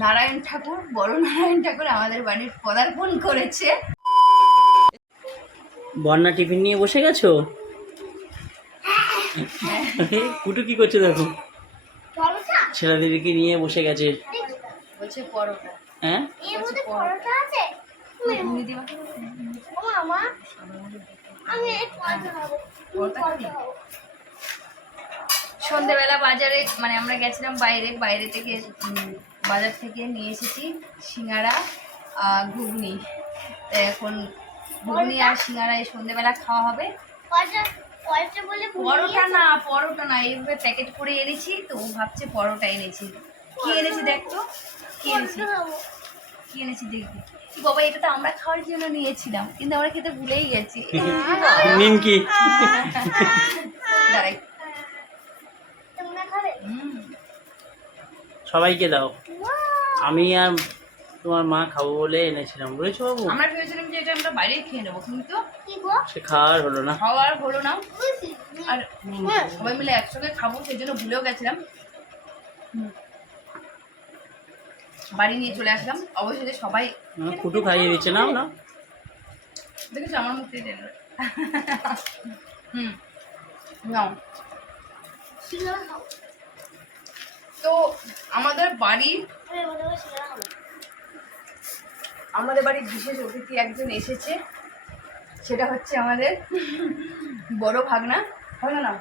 নারায়ণ ঠাকুর বড় নারায়ণ ঠাকুর আমাদের বাড়ির পদার্পণ করেছে। বন্যা টিফিন নিয়ে বসে গেছো? কুটু কি করছে দেখো? ছেলেদেরকে নিয়ে বসে গেছে। বলছে পরোটা। হ্যাঁ? পরোটা আছে? সন্ধেবেলা বাজারে মানে আমরা গেছিলাম বাইরে বাইরে থেকে বাজার থেকে নিয়ে এসেছি সিঙ্গারা ঘুগনি। এখন ঘুগনি আর সিঙ্গারা এই সন্ধেবেলা খাওয়া হবে। পরোটা না পরোটা না এইভাবে প্যাকেট করে এনেছি তো ও ভাবছে পরোটা এনেছি। কি এনেছি দেখ তো কি এনেছি? কি এনেছি দেখবি? বাবা এটা তো আমরা খাওয়ার জন্য নিয়েছিলাম কিন্তু আমরা খেতে ভুলেই গেছি। নিমকি। সবাইকে দাও। আমি আর তোমার মা খাব বলে এনেছিলাম বুঝেছ বাবু? আমরা ভেবেছিলাম যে এটা আমরা বাইরে খেয়ে নেব কিন্তু কি গো? সে খাওয়ার হলো না। খাওয়ার হলো না। আর সবাই মিলে একসঙ্গে খাব সেই জন্য ভুলেও গেছিলাম। বাড়ি নিয়ে চলে আসলাম। অবশেষে সবাই কুটু খাইয়ে দিচ্ছে নাও না দেখেছ আমার মুখ হুম। নাও। তো আমাদের বাড়ি আমাদের বাড়ির বিশেষ অতিথি একজন এসেছে। সেটা হচ্ছে আমাদের বড় ভাগনা। ভাগনা না?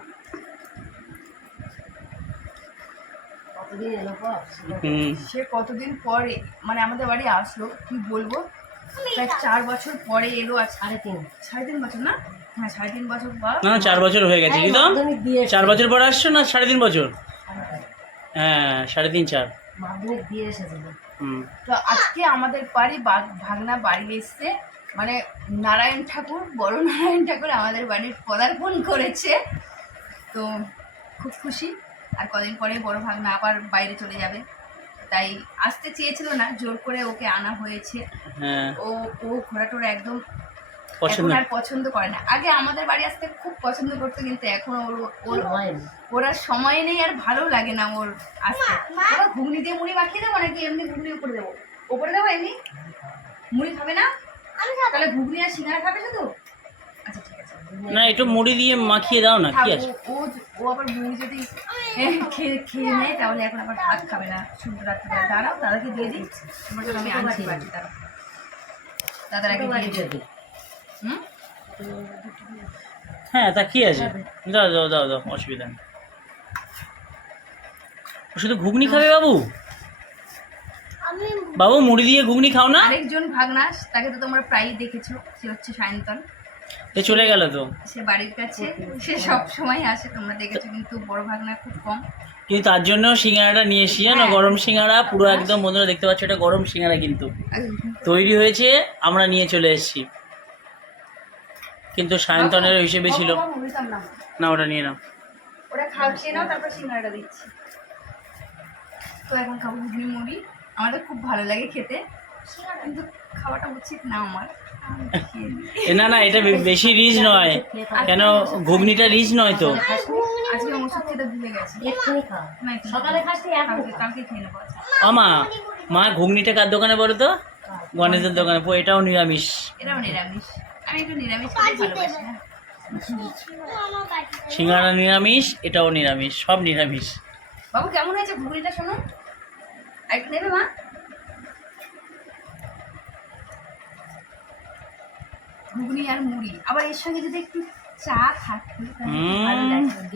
সে কতদিন পরে মানে আমাদের বাড়ি আসলো কি বলব? প্রায় চার বছর পরে এলো আর সাড়ে তিন। সাড়ে তিন বছর না? হ্যাঁ সাড়ে তিন বছর পর না চার বছর হয়ে গেছে কি তো? চার বছর পর আসছো না সাড়ে তিন বছর? হ্যাঁ সাড়ে তিন চার। হুম। তো আজকে আমাদের বাড়ি ভাগনা বাড়ি এসছে। মানে নারায়ণ ঠাকুর বড় নারায়ণ ঠাকুর আমাদের বাড়ির পদার্পণ করেছে। তো খুব খুশি। আর কদিন পরে বড় ভাগনা আবার বাইরে চলে যাবে। তাই আসতে চেয়েছিল না জোর করে ওকে আনা হয়েছে। হ্যাঁ। ও ও ঘোরা টোরা একদম পছন্দ আর পছন্দ করে না। আগে আমাদের বাড়ি আসতে খুব পছন্দ করতো কিন্তু এখন ওর ওর ওর আর সময় নেই আর ভালো লাগে না ওর আসতে। ওরা ঘুগনি দিয়ে মুড়ি মাখিয়ে দেবো নাকি এমনি ঘুগনি উপরে দেবো? উপরে দেবো এমনি? মুড়ি খাবে না? আমি তাহলে ঘুগনি আর সিঙ্গারা খাবে শুধু? আচ্ছা ঠিক আছে। না একটু মুড়ি দিয়ে মাখিয়ে দাও না কি আছে? ও- ও আবার মুড়ি যদি খেয়ে খেয়ে নেয় তাহলে এখন আবার ভাত খাবে না। শুধু রাত্রে দাঁড়াও দাদাকে দিয়ে দিই। তোমার জন্য আমি আনছি দাঁড়াও। দাদার আগে দিয়ে দিই। হ্যাঁ তা কি আছে? দাও দাও দাও দাও অসুবিধা নেই। শুধু ঘুগনি খাবে বাবু? বাবু মুড়ি দিয়ে ঘুগনি খাও না? আরেকজন ভাগনাস তাকে তো তোমরা প্রায়ই দেখেছ। সে হচ্ছে সায়ন্তন। এ চলে গেল তো। সে বাড়ির কাছে। সে সব সময় আসে তোমরা দেখেছ কিন্তু বড় ভাগনা খুব কম। কিন্তু তার জন্য সিঙ্গারাটা নিয়ে এসি জানো? হ্যাঁ। গরম সিঙ্গারা পুরো একদম বন্ধুরা দেখতে পাচ্ছ এটা গরম সিঙ্গারা কিন্তু। তৈরি হয়েছে আমরা নিয়ে চলে এসেছি। কিন্তু সায়ন্তনের হিসেবে ছিল। না। ওটা নিয়ে নাও। ওরা খাও খেয়ে নাও তারপর সিঙ্গারাটা দিচ্ছি। তো এখন খাব ঘুগনি মুড়ি। আমাদের খুব ভালো লাগে খেতে। কিন্তু খাওয়াটা উচিত না আমার। না না এটা বে- বেশি রিচ নয়। কেন ঘুগনিটা রিচ নয় তো? আজকে আমি ওষুধ খেতে ভুলে গেছি। সকালে খাচ্ছি কালকে কালকে খেয়ে নেব। আমা মা ঘুগনিটা কার দোকানে বলো তো? গণেশের দোকানে। এটাও নিরামিষ। এটাও নিরামিষ। হ্যাঁ। সিঙ্গারা নিরামিষ এটাও নিরামিষ সব নিরামিষ। বাবু কেমন হয়েছে ঘুগনিটা শোনো? আর একটু নেবে মা? ঘুগনি আর মুড়ি। আবার এর সঙ্গে যদি একটু চা থাকে তাহলে হুম। ভালো লাগবে।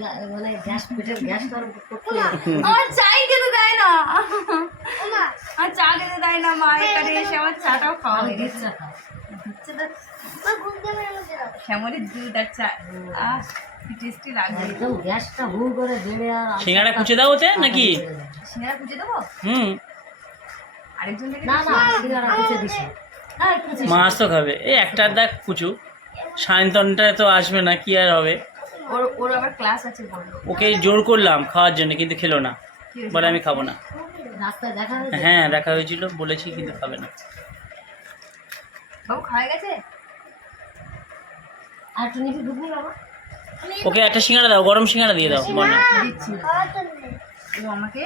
আমার চাই খেতে দেয় না। আর চা না মা এখানে এসে আমার চাটাও খাওয়া হয়ে গেছে শ্যামলের দুধ আর চা। আহ টেস্টি লাগবে সিঙ্গারা কুচে দাও ওতে নাকি? সিঙ্গারা দেবো? হুম। আরেকজন থেকে মাছ তো খাবে। এই একটা দেখ কুচু সায়ন্তনটা তো আসবে না কি আর হবে? ওর ওর আবার ক্লাস আছে ওকে জোর করলাম খাওয়ার জন্য কিন্তু খেলো না। বলে আমি খাব না। হ্যাঁ দেখা হয়েছিল বলেছি কিন্তু খাবে না। বাবু খাওয়া গেছে? আমি ওকে একটা সিঙ্গারা দাও গরম সিঙ্গারা দিয়ে দাও ও আমাকে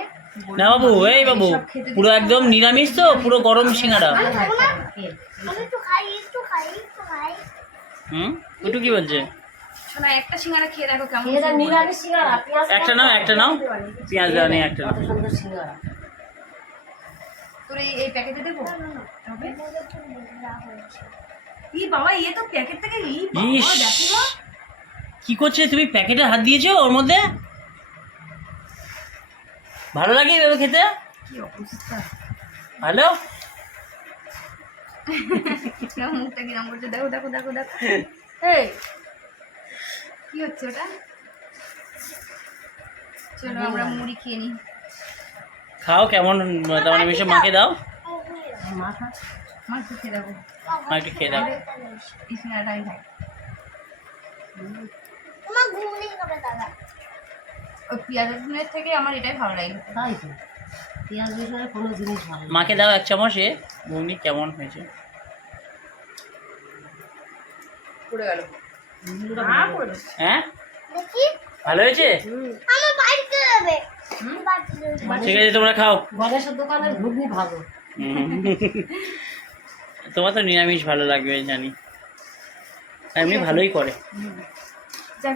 না বাবু এই বাবু পুরো একদম নিরামিষ তো পুরো গরম খাই হুম? ওটু কি বলছে? একটা সিঙ্গারা খেয়ে দেখো কেমন একটা নাও একটা নাও। পেঁয়াজ দেওয়া নেই একটা নাও। সুন্দর সিঙ্গারা। তোর এই এই প্যাকেটে দেবো? তবে ই বাবা ইয়ে তো প্যাকেট থেকে ই বাবা, দেখো। কি করছে? তুমি প্যাকেটে হাত দিয়েছ ওর মধ্যে? ভালো লাগে এভাবে খেতে? কি অবস্থা? ভালো? মুখটা কিরম করছে? দেখো দেখো দেখো দেখো। এই কি হচ্ছে ওটা? চলো আমরা মুড়ি খেয়ে নিই। খাও কেমন তার মানে মিশে মাকে দাও। মাথা মা একটু খেয়ে দেখো। মা একটু খেয়ে দাও পেঁয়াজ রসুনের থেকে আমার এটাই ভালো লাগে। তাই তো। পেঁয়াজ বেসনে কোনো জিনিস ভালো মাকে দাও এক চামচ এ ঘুগনি কেমন হয়েছে? পড়ে গেল। হ্যাঁ? দেখি। ভালো হয়েছে? আমার বাড়িতে যাবে। ঠিক আছে তোমরা খাও। গণেশের দোকানের ঘুগনি ভালো। তোমার তো নিরামিষ ভালো লাগবে জানি। এমনি ভালোই করে। যাক